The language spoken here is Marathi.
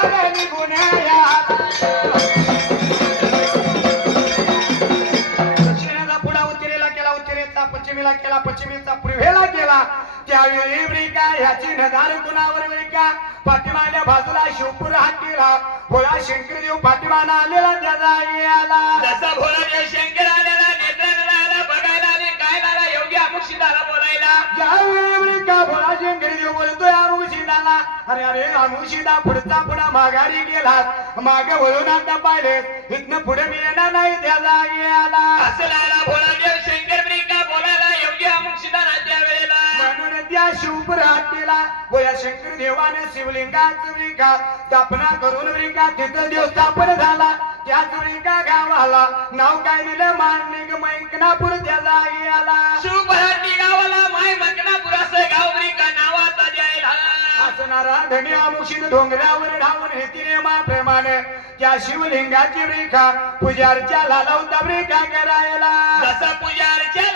मागे निघून या दक्षिणेचा पुढा उत्तरेला केला उत्तरेचा पश्चिमेला केला पश्चिमेचा पूर्वेला केला त्यावेळी ब्रिका ह्याची नदार कुणावर ब्रिका पाठीमागल्या बाजूला शिवपूर हातीला भोळा शंकरदेव पाठीमाना आलेला त्याचा आला जसा भोळा शंकर आलेला नेत्राला आला बघायला आणि काय झाला योगी अमुक्षिताला बोलायला ज्यावेळी ब्रिका भोळा शंकरदेव बोलतोय अमुक्षिताला अरे अरे अमुक्षिता पुढचा पुढा माघारी गेला मागे वळून आता पाहिले इथनं पुढे मी येणार नाही त्याचा आला असं लाला भोळा शंकर ब्रिका बोलायला योगी अमुक्षिताला त्या वेळेला म्हणून त्या शिवपूर हातीला भोळा शंकर देवाने शिवलिंगाचं ब्रिका स्थापना करून ब्रिका तिथं देव स्थापन झाला त्याच ब्रिका गावाला नाव काय दिलं माणिक मैकनापूर त्याचा आला शिवपराठी गावाला माय मकनापूर असं गाव ब्रिका नावाचा द्यायला असणारा धनी अमुषित डोंगरावर ढावून हेतीने मा प्रेमाने त्या शिवलिंगाची ब्रिका पुजारच्या लालवता ब्रिका करायला जसा पुजारच्या